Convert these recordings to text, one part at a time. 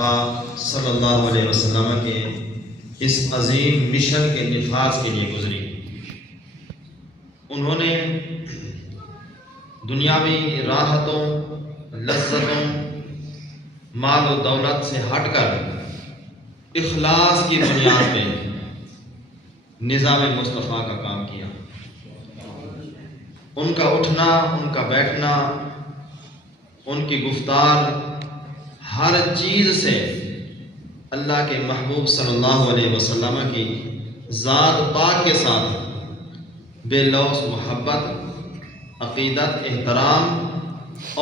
آپ صلی اللہ علیہ وسلم کے اس عظیم مشن کے نفاذ کے لیے گزری۔ انہوں نے دنیاوی راحتوں، لذتوں، مال و دولت سے ہٹ کر اخلاص کی بنیاد پہ نظام مصطفیٰ کا کام کیا۔ ان کا اٹھنا، ان کا بیٹھنا، ان کی گفتار، ہر چیز سے اللہ کے محبوب صلی اللہ علیہ وسلم کی ذات پاک کے ساتھ بے لوث محبت، عقیدت، احترام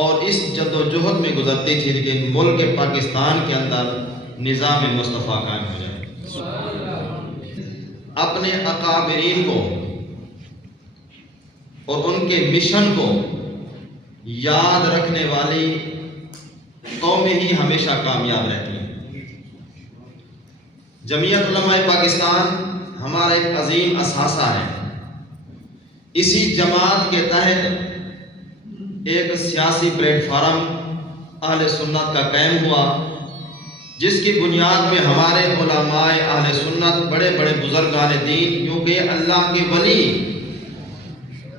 اور اس جد و جہد میں گزرتی تھی کہ ملک پاکستان کے اندر نظام مصطفیٰ قائم ہو جائے۔ اپنے اکابرین کو اور ان کے مشن کو یاد رکھنے والی قومیں ہی ہمیشہ کامیاب رہتی ہیں۔ جمعیت علماء پاکستان ہمارا ایک عظیم اثاثہ ہے۔ اسی جماعت کے تحت ایک سیاسی پلیٹ فارم اہل سنت کا قائم ہوا، جس کی بنیاد پہ ہمارے علماء اہل سنت، بڑے بڑے بزرگان دین، کیونکہ اللہ کے ولی،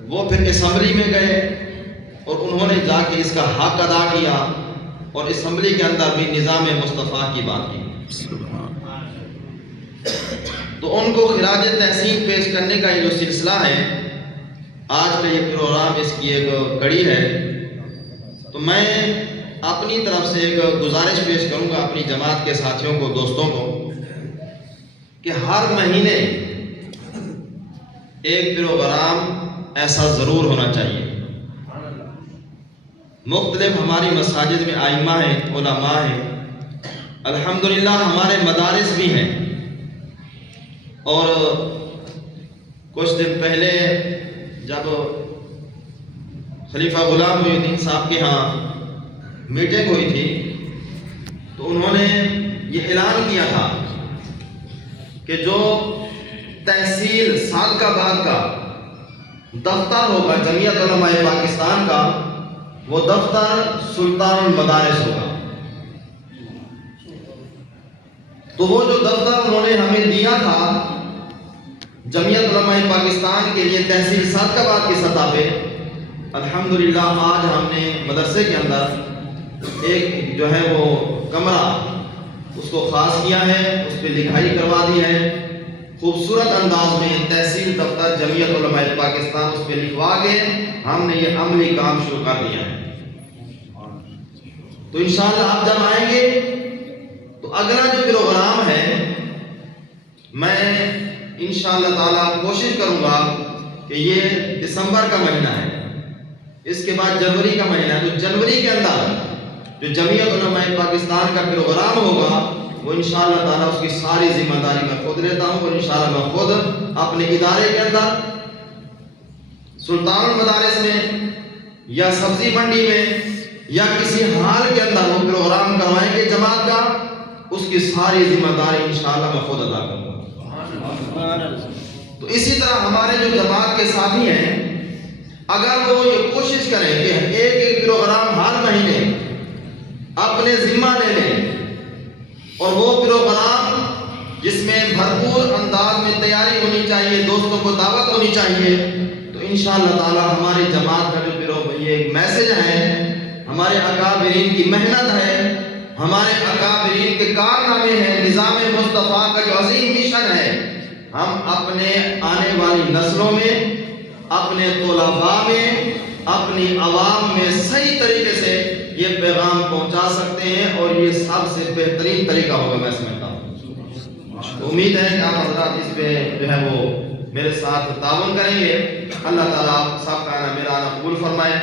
وہ پھر اسمبلی میں گئے اور انہوں نے جا کے اس کا حق ادا کیا اور اسمبلی کے اندر بھی نظام مصطفیٰ کی بات کی۔ تو ان کو خراج تحسین پیش کرنے کا یہ جو سلسلہ ہے، آج کا یہ پروگرام، اس کی ایک کڑی ہے۔ تو میں اپنی طرف سے ایک گزارش پیش کروں گا اپنی جماعت کے ساتھیوں کو، دوستوں کو، کہ ہر مہینے ایک پروگرام ایسا ضرور ہونا چاہیے۔ مختلف ہماری مساجد میں ائمہ ہیں، علماء ہیں، الحمدللہ ہمارے مدارس بھی ہیں، اور کچھ دن پہلے جب خلیفہ غلام محی الدین صاحب کے ہاں میٹنگ ہوئی تھی تو انہوں نے یہ اعلان کیا تھا کہ جو تحصیل سالکہ آباد کا دفتر ہوگا جمعیت علماء پاکستان کا، وہ دفتر سلطان المدارس ہوگا۔ تو وہ جو دفتر انہوں نے ہمیں دیا تھا جمعیت علماء پاکستان کے لیے تحصیل سالکہ آباد کی سطح پہ، الحمدللہ آج ہم نے مدرسے کے اندر ایک جو ہے وہ کمرہ اس کو خاص کیا ہے، اس پہ لکھائی کروا دی ہے، خوبصورت انداز میں تحصیل دفتر جمعیت علماء پاکستان اس پہ لکھوا کے ہم نے یہ عملی کام شروع کر دیا ہے۔ تو انشاءاللہ آپ جب آئیں گے تو اگلا جو پروگرام ہے، میں انشاءاللہ تعالی کوشش کروں گا کہ یہ دسمبر کا مہینہ ہے، اس کے بعد جنوری کا مہینہ ہے، تو جنوری کے اندر جو جمعیت علماء پاکستان کا پروگرام ہوگا وہ انشاءاللہ تعالیٰ اس کی ساری ذمہ داری میں خود لیتا ہوں، اور انشاءاللہ میں خود اپنے ادارے کے اندر سلطان المدارس میں یا سبزی منڈی میں یا کسی حال کے اندر وہ پروگرام کروائیں گے جماعت کا، اس کی ساری ذمہ داری انشاءاللہ میں خود ادا کروں گا۔ تو اسی طرح ہمارے جو جماعت کے ساتھی ہیں، اگر وہ یہ کوشش کریں کہ ایک ایک پروگرام ہر مہینے اپنے ذمہ لے لیں، اور وہ پروگرام جس میں بھرپور انداز میں تیاری ہونی چاہیے، دوستوں کو دعوت ہونی چاہیے، تو انشاءاللہ تعالی ہماری جماعت کا جو یہ میسج ہے، ہمارے اکابرین کی محنت ہے، ہمارے اکابرین کے کارنامے ہیں، نظام مصطفیٰ کا جو عظیم مشن ہے، ہم اپنے آنے والی نسلوں میں، اپنے طلباء میں، اپنی عوام میں صحیح طریقے سے یہ پیغام پہنچا سکتے ہیں، اور یہ سب سے بہترین طریقہ ہوگا میں سمجھتا ہوں۔ امید ہے کہ آپ حضرات اس پہ جو ہے وہ میرے ساتھ تعاون کریں گے۔ اللہ تعالیٰ آپ سب کا میرا قبول فرمائے۔